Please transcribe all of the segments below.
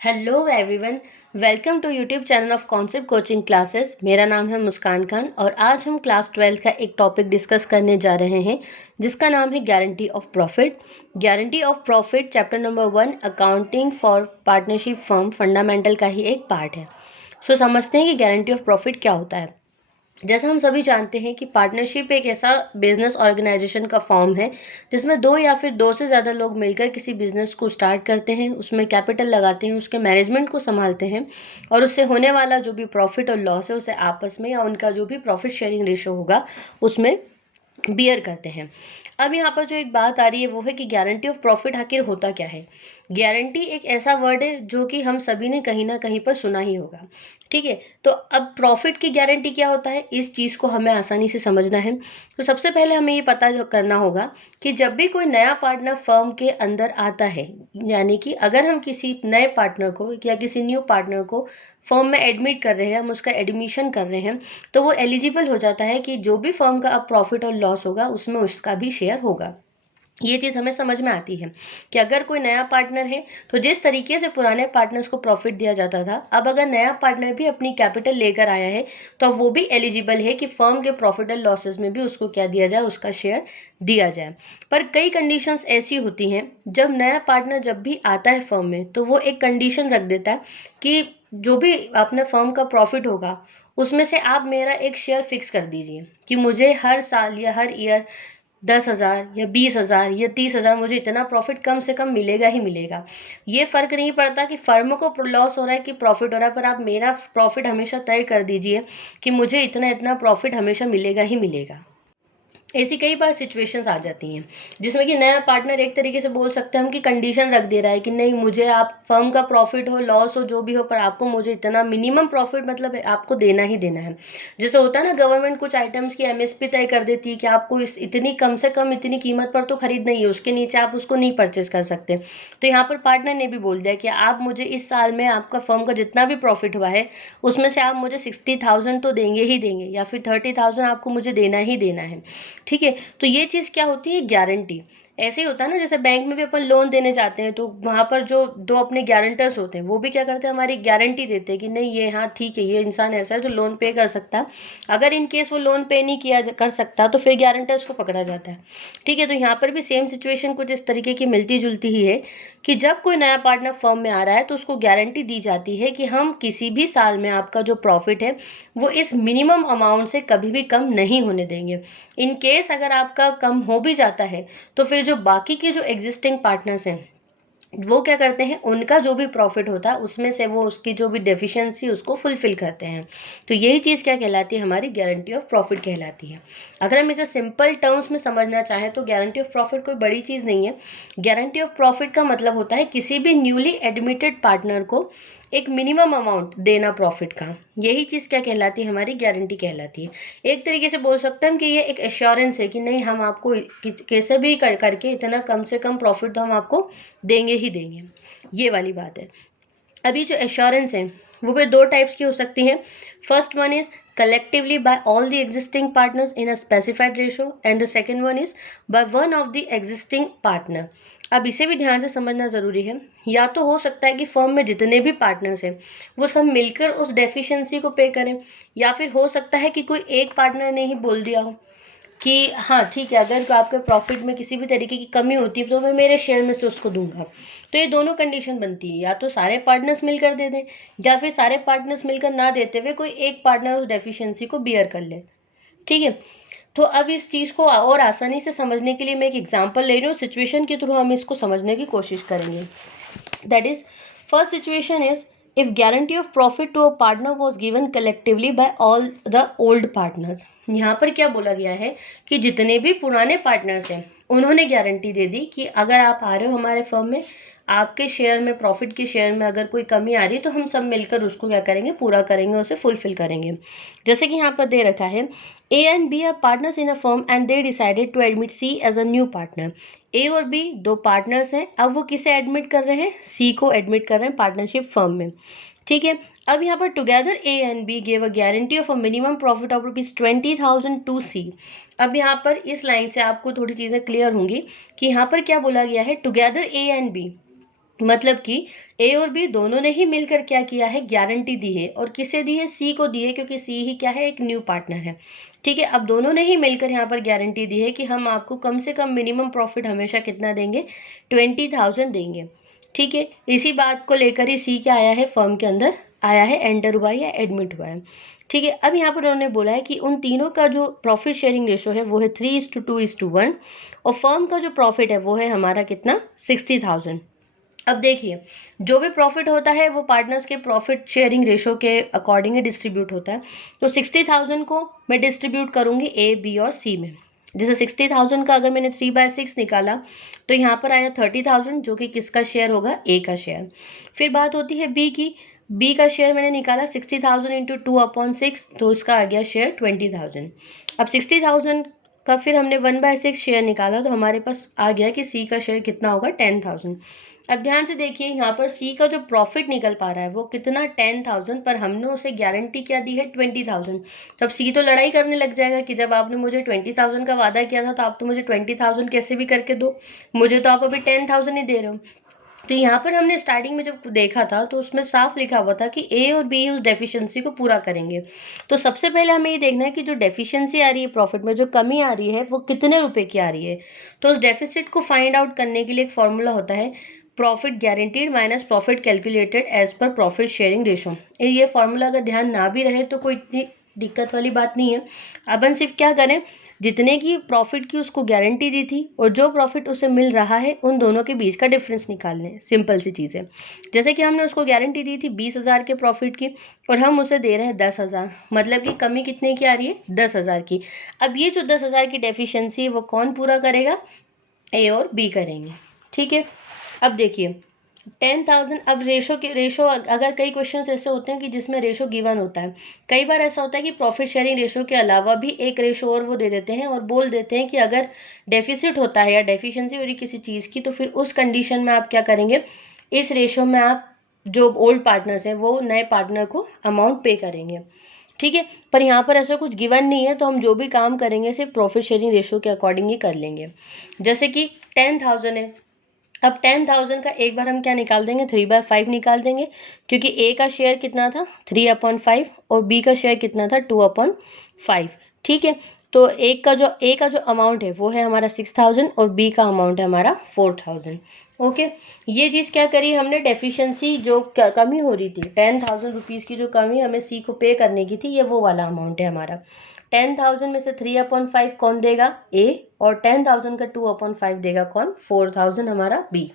Hello everyone, welcome to YouTube channel of concept coaching classes. मेरा नाम है मुस्कान खान और आज हम क्लास 12 का एक टॉपिक डिस्कस करने जा रहे हैं जिसका नाम है guarantee of profit. Guarantee of profit chapter number 1 accounting for partnership firm fundamental का ही एक पार्ट है। सो समझते हैं कि गारंटी ऑफ प्रॉफिट क्या होता है। जैसा हम सभी जानते हैं कि पार्टनरशिप एक ऐसा बिजनेस ऑर्गेनाइजेशन का फॉर्म है जिसमें दो या फिर दो से ज़्यादा लोग मिलकर किसी बिजनेस को स्टार्ट करते हैं, उसमें कैपिटल लगाते हैं, उसके मैनेजमेंट को संभालते हैं और उससे होने वाला जो भी प्रॉफिट और लॉस है उसे आपस में या उनका जो भी प्रॉफिट शेयरिंग रेशो होगा उसमें बियर करते हैं। अब यहाँ पर जो एक बात आ रही है वो है कि गारंटी ऑफ प्रॉफिट आखिर होता क्या है। गारंटी एक ऐसा वर्ड है जो कि हम सभी ने कहीं ना कहीं पर सुना ही होगा, ठीक है। तो अब प्रॉफिट की गारंटी क्या होता है, इस चीज़ को हमें आसानी से समझना है। तो सबसे पहले हमें ये पता करना होगा कि जब भी कोई नया पार्टनर फर्म के अंदर आता है, यानी कि अगर हम किसी नए पार्टनर को या किसी न्यू पार्टनर को फर्म में एडमिट कर रहे हैं, हम उसका एडमिशन कर रहे हैं, तो वो एलिजिबल हो जाता है कि जो भी फर्म का अब प्रॉफिट और लॉस होगा उसमें उसका भी शेयर होगा। ये चीज़ हमें समझ में आती है कि अगर कोई नया पार्टनर है तो जिस तरीके से पुराने पार्टनर्स को प्रॉफिट दिया जाता था, अब अगर नया पार्टनर भी अपनी कैपिटल लेकर आया है तो अब वो भी एलिजिबल है कि फर्म के प्रॉफिट और लॉसेस में भी उसको क्या दिया जाए, उसका शेयर दिया जाए। पर कई कंडीशंस ऐसी होती हैं, जब नया पार्टनर जब भी आता है फर्म में तो वो एक कंडीशन रख देता है कि जो भी अपने फर्म का प्रॉफिट होगा उसमें से आप मेरा एक शेयर फिक्स कर दीजिए कि मुझे हर साल या हर ईयर 10,000 या 20,000 या 30,000 मुझे इतना प्रॉफिट कम से कम मिलेगा ही मिलेगा। ये फर्क नहीं पड़ता कि फर्म को लॉस हो रहा है कि प्रॉफिट हो रहा है, पर आप मेरा प्रॉफिट हमेशा तय कर दीजिए कि मुझे इतना इतना प्रॉफिट हमेशा मिलेगा ही मिलेगा। ऐसी कई बार सिचुएशंस आ जाती हैं जिसमें कि नया पार्टनर एक तरीके से बोल सकते हैं हम कि कंडीशन रख दे रहा है कि नहीं, मुझे आप फर्म का प्रॉफिट हो लॉस हो जो भी हो पर आपको मुझे इतना मिनिमम प्रॉफिट मतलब आपको देना ही देना है। जैसे होता है ना, गवर्नमेंट कुछ आइटम्स की एमएसपी तय कर देती है कि आपको इस इतनी कम से कम इतनी कीमत पर तो खरीदना ही है, उसके नीचे आप उसको नहीं परचेज कर सकते। तो यहाँ पर पार्टनर ने भी बोल दिया कि आप मुझे इस साल में आपका फर्म का जितना भी प्रॉफिट हुआ है उसमें से आप मुझे 60,000 तो देंगे ही देंगे या फिर 30,000 आपको मुझे देना ही देना है, ठीक है। तो ये चीज़ क्या होती है, गारंटी। ऐसे ही होता है ना, जैसे बैंक में भी अपन लोन देने जाते हैं तो वहाँ पर जो दो अपने गारंटर्स होते हैं वो भी क्या करते हैं, हमारी गारंटी देते हैं कि नहीं ये हाँ ठीक है, ये इंसान ऐसा है जो लोन पे कर सकता है। अगर इन केस वो लोन पे नहीं किया कर सकता तो फिर गारंटर्स को पकड़ा जाता है, ठीक है। तो यहाँ पर भी सेम सिचुएशन कुछ इस तरीके की मिलती जुलती ही है कि जब कोई नया पार्टनर फर्म में आ रहा है तो उसको गारंटी दी जाती है कि हम किसी भी साल में आपका जो प्रॉफिट है वो इस मिनिमम अमाउंट से कभी भी कम नहीं होने देंगे। इन केस अगर आपका कम हो भी जाता है तो फिर जो बाकी के जो एग्जिस्टिंग पार्टनर्स हैं वो क्या करते हैं, उनका जो भी प्रॉफिट होता है उसमें से वो उसकी जो भी डेफिशिएंसी उसको फुलफिल करते हैं। तो यही चीज़ क्या कहलाती है, हमारी गारंटी ऑफ प्रॉफिट कहलाती है। अगर हम इसे सिंपल टर्म्स में समझना चाहें तो गारंटी ऑफ प्रॉफिट कोई बड़ी चीज़ नहीं है। गारंटी ऑफ प्रॉफिट का मतलब होता है किसी भी न्यूली एडमिटेड पार्टनर को एक मिनिमम अमाउंट देना प्रॉफिट का। यही चीज़ क्या कहलाती है, हमारी गारंटी कहलाती है। एक तरीके से बोल सकते हैं कि ये एक एश्योरेंस है कि नहीं, हम आपको कैसे भी करके इतना कम से कम प्रॉफिट तो हम आपको देंगे ही देंगे, ये वाली बात है। अभी जो एश्योरेंस है वो भी दो टाइप्स की हो सकती है। First one is collectively by all the existing partners in a specified ratio and the second one is by one of the existing partner। अब इसे भी ध्यान से समझना ज़रूरी है। या तो हो सकता है कि फर्म में जितने भी पार्टनर्स हैं वो सब मिलकर उस डेफिशिएंसी को पे करें, या फिर हो सकता है कि कोई एक पार्टनर ने ही बोल दिया हो कि हाँ ठीक है, अगर आपके प्रॉफिट में किसी भी तरीके की कमी होती है तो मैं मेरे शेयर में से उसको दूंगा। तो ये दोनों कंडीशन बनती है, या तो सारे पार्टनर्स मिलकर दे दें या फिर सारे पार्टनर्स मिलकर ना देते हुए कोई एक पार्टनर उस डेफिशिएंसी को बियर कर ले, ठीक है। तो अब इस चीज़ को और आसानी से समझने के लिए मैं एक एग्जांपल ले रही हूँ, सिचुएशन के थ्रू हम इसको समझने की कोशिश करेंगे। That is, first situation is if guarantee of profit to a partner was given collectively by all the old partners। यहाँ पर क्या बोला गया है कि जितने भी पुराने पार्टनर्स हैं उन्होंने गारंटी दे दी कि अगर आप आ रहे हो हमारे फर्म में, आपके शेयर में, प्रॉफिट के शेयर में अगर कोई कमी आ रही है तो हम सब मिलकर उसको क्या करेंगे, पूरा करेंगे, उसे फुलफिल करेंगे। जैसे कि यहाँ पर दे रखा है A and B are partners in a firm and they decided to admit C as a new partner. A और बी दो पार्टनर्स हैं, अब वो किसे एडमिट कर रहे हैं, सी को एडमिट कर रहे हैं पार्टनरशिप फर्म में, ठीक है। अब यहाँ पर together A and B gave a guarantee of a minimum profit of ₹20,000 to C. अब यहाँ पर इस लाइन से आपको थोड़ी चीज़ें क्लियर होंगी कि यहाँ पर क्या बोला गया है, टुगेदर ए एंड बी, मतलब कि ए और बी दोनों ने ही मिलकर क्या किया है, गारंटी दी है। और किसे दी है, सी को दी है, क्योंकि सी ही क्या है, एक न्यू पार्टनर है। ठीक है, अब दोनों ने ही मिलकर यहाँ पर गारंटी दी है कि हम आपको कम से कम मिनिमम प्रॉफिट हमेशा कितना देंगे, 20,000 देंगे। ठीक है, इसी बात को लेकर ही सी क्या आया है, फर्म के अंदर आया है, एंटर हुआ है या एडमिट हुआ है। ठीक है, अब यहाँ पर उन्होंने बोला है कि उन तीनों का जो प्रॉफिट शेयरिंग रेशो है वो है 3:2:1, और फर्म का जो प्रॉफिट है वो है हमारा कितना, 60,000। अब देखिए, जो भी प्रॉफिट होता है वो पार्टनर्स के प्रॉफिट शेयरिंग रेशो के अकॉर्डिंग ही डिस्ट्रीब्यूट होता है। तो 60,000 को मैं डिस्ट्रीब्यूट करूंगी ए, बी और सी में। जैसे 60,000 का अगर मैंने 3/6 निकाला तो यहाँ पर आया 30,000, जो कि किसका शेयर होगा, ए का शेयर। फिर बात होती है बी की, बी का शेयर मैंने निकाला 60,000 इंटू 2/6, तो उसका आ गया शेयर 20,000। अब 60,000 का फिर हमने 1/6 शेयर निकाला तो हमारे पास आ गया कि सी का शेयर कितना होगा, 10,000। अब ध्यान से देखिए, यहाँ पर सी का जो प्रॉफिट निकल पा रहा है वो कितना, 10,000, पर हमने उसे गारंटी क्या दी है, 20,000। तो अब सी तो लड़ाई करने लग जाएगा कि जब आपने मुझे 20,000 का वादा किया था तो आप तो मुझे 20,000 कैसे भी करके दो, मुझे तो आप अभी 10,000 ही दे रहे हो। तो यहाँ पर हमने स्टार्टिंग में जब देखा था तो उसमें साफ लिखा हुआ था कि ए और बी उस डेफिशिएंसी को पूरा करेंगे। तो सबसे पहले हमें ये देखना है कि जो डेफिशिएंसी आ रही है प्रॉफिट में, जो कमी आ रही है वो कितने रुपए की आ रही है। तो उस डेफिसिट को फाइंड आउट करने के लिए एक फॉर्मूला होता है, profit guaranteed minus profit calculated as per profit sharing ratio. ये फॉर्मूला अगर ध्यान ना भी रहे तो कोई इतनी दिक्कत वाली बात नहीं है। अपन सिर्फ क्या करें, जितने की प्रॉफिट की उसको गारंटी दी थी और जो प्रॉफिट उसे मिल रहा है उन दोनों के बीच का डिफरेंस निकाल लें। सिंपल सी चीज़ है। जैसे कि हमने उसको गारंटी दी थी 20,000 के प्रॉफिट की और हम उसे दे रहे हैं 10,000, मतलब कि कमी कितने की आ रही है, 10,000 की। अब ये जो 10,000 की डेफिशिएंसी है वो कौन पूरा करेगा, ए और बी करेंगे। ठीक है, अब देखिए 10,000, अब रेशो अगर कई क्वेश्चंस ऐसे होते हैं कि जिसमें रेशो गिवन होता है, कई बार ऐसा होता है कि प्रॉफिट शेयरिंग रेशो के अलावा भी एक रेशो और वो दे देते हैं और बोल देते हैं कि अगर डेफिसिट होता है या डेफिशिएंसी हो रही किसी चीज़ की तो फिर उस कंडीशन में आप क्या करेंगे, इस रेशो में आप जो ओल्ड पार्टनर्स हैं वो नए पार्टनर को अमाउंट पे करेंगे। ठीक है, पर यहाँ पर ऐसा कुछ गिवन नहीं है तो हम जो भी काम करेंगे सिर्फ प्रॉफिट शेयरिंग रेशो के अकॉर्डिंग ही कर लेंगे। जैसे कि 10,000 है, अब 10,000 का एक बार हम क्या निकाल देंगे, 3/5 निकाल देंगे, क्योंकि ए का शेयर कितना था, 3/5, और बी का शेयर कितना था, 2/5। ठीक है, तो ए का जो अमाउंट है वो है हमारा 6,000 और बी का अमाउंट है हमारा 4,000। ओके, ये चीज़ क्या करी हमने, डेफिशिएंसी जो कमी हो रही थी 10,000 रुपीज़ की, जो कमी हमें सी को पे करने की थी, ये वो वाला अमाउंट है हमारा। 10,000 में से 3/5 कौन देगा, ए, और 10,000 का 2/5 देगा कौन, 4,000 हमारा बी।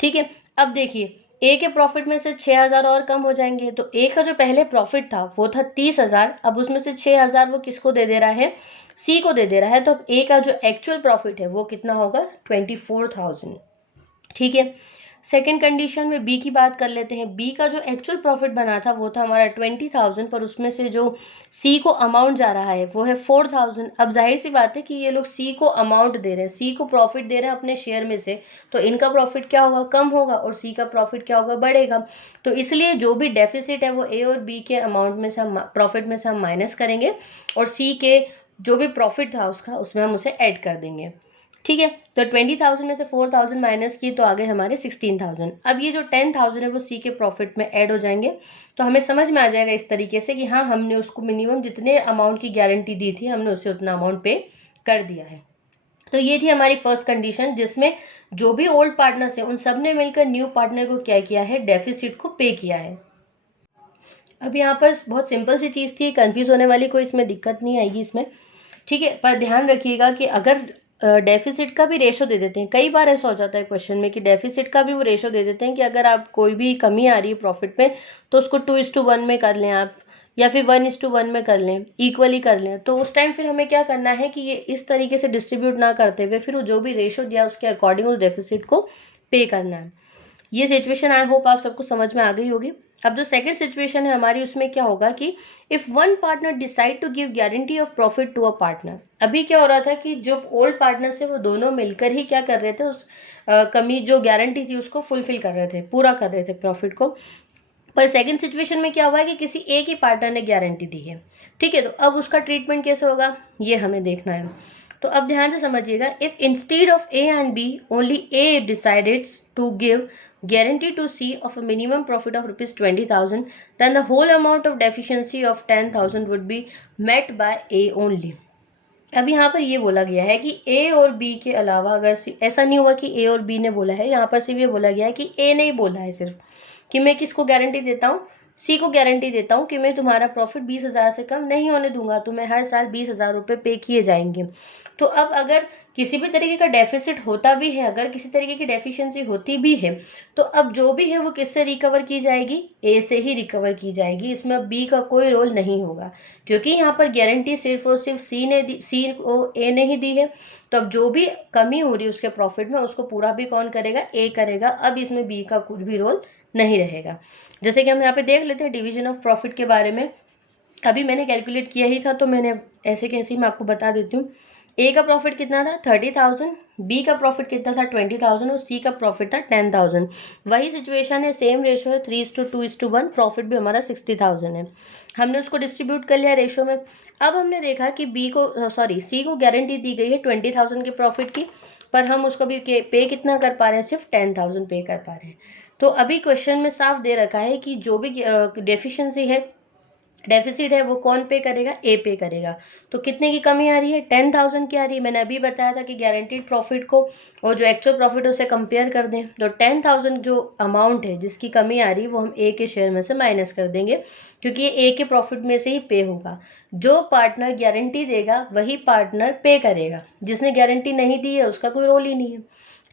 ठीक है, अब देखिए ए के प्रॉफिट में से 6,000 और कम हो जाएंगे, तो ए का जो पहले प्रॉफिट था वो था 30,000, अब उसमें से 6,000 वो किसको दे दे रहा है, सी को दे दे रहा है। तो अब ए का जो एक्चुअल प्रॉफिट है वो कितना होगा, 24,000। ठीक है, सेकेंड कंडीशन में बी की बात कर लेते हैं। बी का जो एक्चुअल प्रॉफिट बना था वो था हमारा 20,000, पर उसमें से जो सी को अमाउंट जा रहा है वो है 4,000। अब जाहिर सी बात है कि ये लोग सी को अमाउंट दे रहे हैं, सी को प्रॉफिट दे रहे हैं अपने शेयर में से, तो इनका प्रॉफिट क्या होगा, कम होगा, और सी का प्रॉफिट क्या होगा, बढ़ेगा। तो इसलिए जो भी डेफिसिट है वो ए और बी के अमाउंट में से हम प्रॉफिट में से हम माइनस करेंगे और सी के जो भी प्रॉफिट था उसका उसमें हम उसे ऐड कर देंगे। ठीक है, तो 20,000 में से 4,000 माइनस की तो आ गए हमारे 16,000। अब ये जो 10,000 है वो सी के प्रॉफिट में ऐड हो जाएंगे, तो हमें समझ में आ जाएगा इस तरीके से कि हाँ, हमने उसको मिनिमम जितने अमाउंट की गारंटी दी थी हमने उसे उतना अमाउंट पे कर दिया है। तो ये थी हमारी फर्स्ट कंडीशन, जिसमें जो भी ओल्ड पार्टनर्स हैं उन सब ने मिलकर न्यू पार्टनर को क्या किया है, डेफिसिट को पे किया है। अब यहाँ पर बहुत सिंपल सी चीज़ थी, कंफ्यूज होने वाली कोई इसमें दिक्कत नहीं आएगी इसमें। ठीक है, पर ध्यान रखिएगा कि अगर डेफिसिट का भी रेशो दे देते हैं, कई बार ऐसा हो जाता है क्वेश्चन में कि डेफिसिट का भी वो रेशो दे देते हैं कि अगर आप कोई भी कमी आ रही है प्रॉफिट में तो उसको 2:1 में कर लें आप, या फिर 1:1 में कर लें, इक्वली कर लें। तो उस टाइम फिर हमें क्या करना है कि ये इस तरीके से डिस्ट्रीब्यूट ना करते हुए फिर जो भी रेशो दिया उसके अकॉर्डिंग उस डेफिसिट को पे करना है। ये सिचुएशन आई होप आप सबको समझ में आ गई होगी। अब जो सेकंड सिचुएशन है हमारी, उसमें क्या होगा कि if one partner decide to give guarantee of profit to a partner. अभी क्या हो रहा था कि जो ओल्ड पार्टनर्स है वो दोनों मिलकर ही क्या कर रहे थे, उस कमी जो गारंटी थी उसको फुलफिल कर रहे थे, पूरा कर रहे थे प्रॉफिट को। पर सेकंड सिचुएशन में क्या हुआ है कि किसी एक ही पार्टनर ने गारंटी दी है। ठीक है, तो अब उसका ट्रीटमेंट कैसे होगा ये हमें देखना है। तो अब ध्यान से समझिएगा, if instead of A and B only A decided to give guarantee to C of a minimum profit of rupees 20,000, then the whole amount of deficiency of 10,000 would be met by A only. अब यहाँ पर ये बोला गया है कि A और B के अलावा अगर ऐसा नहीं हुआ कि A और B ने बोला है, यहाँ पर सिर्फ ये बोला गया है कि A ने ही बोला है सिर्फ कि मैं किसको गारंटी देता हूँ, सी को गारंटी देता हूँ कि मैं तुम्हारा प्रॉफिट 20,000 से कम नहीं होने दूंगा, तुम्हें हर साल 20,000 रुपये पे किए जाएंगे। तो अब अगर किसी भी तरीके का डेफिसिट होता भी है, अगर किसी तरीके की डेफिशिएंसी होती भी है, तो अब जो भी है वो किससे रिकवर की जाएगी, ए से ही रिकवर की जाएगी। इसमें अब बी का कोई रोल नहीं होगा, क्योंकि यहाँ पर गारंटी सिर्फ और सिर्फ सी को ए ने ही दी है। तो अब जो भी कमी हो रही है उसके प्रॉफिट में, उसको पूरा भी कौन करेगा, ए करेगा। अब इसमें बी का कुछ भी रोल नहीं रहेगा। जैसे कि हम यहाँ पे देख लेते हैं डिवीजन ऑफ प्रॉफिट के बारे में। अभी मैंने कैलकुलेट किया ही था, तो मैंने ऐसे कैसे मैं आपको बता देती हूँ। ए का प्रॉफिट कितना था 30,000, बी का प्रॉफिट कितना था 20,000 और सी का प्रॉफिट था 10,000। वही सिचुएशन है, सेम रेशो है 3:2:1, प्रॉफिट भी हमारा 60,000 है। हमने उसको डिस्ट्रीब्यूट कर लिया रेशो में। अब हमने देखा कि सी को गारंटी दी गई है 20,000 के प्रॉफिट की, पर हम उसको भी पे कितना कर पा रहे हैं, सिर्फ 10,000 पे कर पा रहे हैं। तो अभी क्वेश्चन में साफ दे रखा है कि जो भी डेफिशिएंसी है, डेफिसिट है, वो कौन पे करेगा, ए पे करेगा। तो कितने की कमी आ रही है, 10,000 की आ रही है। मैंने अभी बताया था कि गारंटीड प्रॉफिट को और जो एक्चुअल प्रॉफिट है उसे कंपेयर कर दें, तो 10,000 जो अमाउंट है जिसकी कमी आ रही है वो हम ए के शेयर में से माइनस कर देंगे, क्योंकि ये ए के प्रॉफिट में से ही पे होगा। जो पार्टनर गारंटी देगा वही पार्टनर पे करेगा, जिसने गारंटी नहीं दी है उसका कोई रोल ही नहीं है।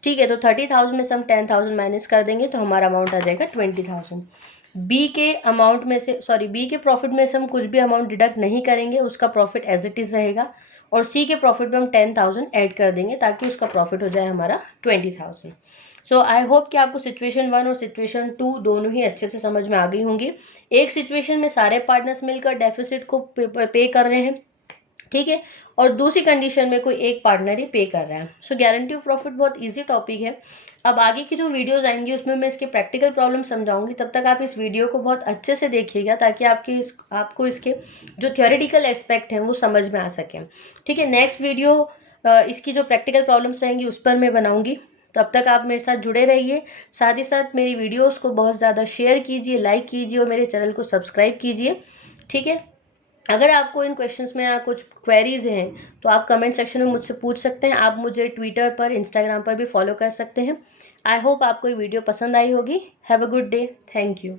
ठीक है, तो 30,000 में से हम 10,000 माइनस कर देंगे तो हमारा अमाउंट आ जाएगा 20,000। बी के अमाउंट में से बी के प्रॉफिट में से हम कुछ भी अमाउंट डिडक्ट नहीं करेंगे, उसका प्रॉफिट एज इट इज़ रहेगा। और सी के प्रॉफिट में हम 10,000 ऐड कर देंगे ताकि उसका प्रॉफिट हो जाए हमारा 20,000। सो आई होप कि आपको सिचुएशन 1 और सिचुएशन 2 दोनों ही अच्छे से समझ में आ गई होंगी। एक सिचुएशन में सारे पार्टनर्स मिलकर डेफिसिट को पे कर रहे हैं, ठीक है, और दूसरी कंडीशन में कोई एक पार्टनर ही पे कर रहा है। सो गारंटी ऑफ प्रॉफिट बहुत इजी टॉपिक है। अब आगे की जो वीडियोस आएंगी उसमें मैं इसके प्रैक्टिकल प्रॉब्लम समझाऊंगी, तब तक आप इस वीडियो को बहुत अच्छे से देखिएगा ताकि आपको इसके जो थियोरेटिकल एस्पेक्ट हैं वो समझ में आ सकें। ठीक है, नेक्स्ट वीडियो इसकी जो प्रैक्टिकल प्रॉब्लम्स रहेंगी उस पर मैं बनाऊंगी। तब तक आप मेरे साथ जुड़े रहिए, साथ ही साथ मेरी वीडियोज़ को बहुत ज़्यादा शेयर कीजिए, लाइक कीजिए और मेरे चैनल को सब्सक्राइब कीजिए। ठीक है, अगर आपको इन क्वेश्चंस में कुछ क्वेरीज हैं तो आप कमेंट सेक्शन में मुझसे पूछ सकते हैं। आप मुझे ट्विटर पर, इंस्टाग्राम पर भी फॉलो कर सकते हैं। आई होप आपको ये वीडियो पसंद आई होगी। Have a good day. Thank you.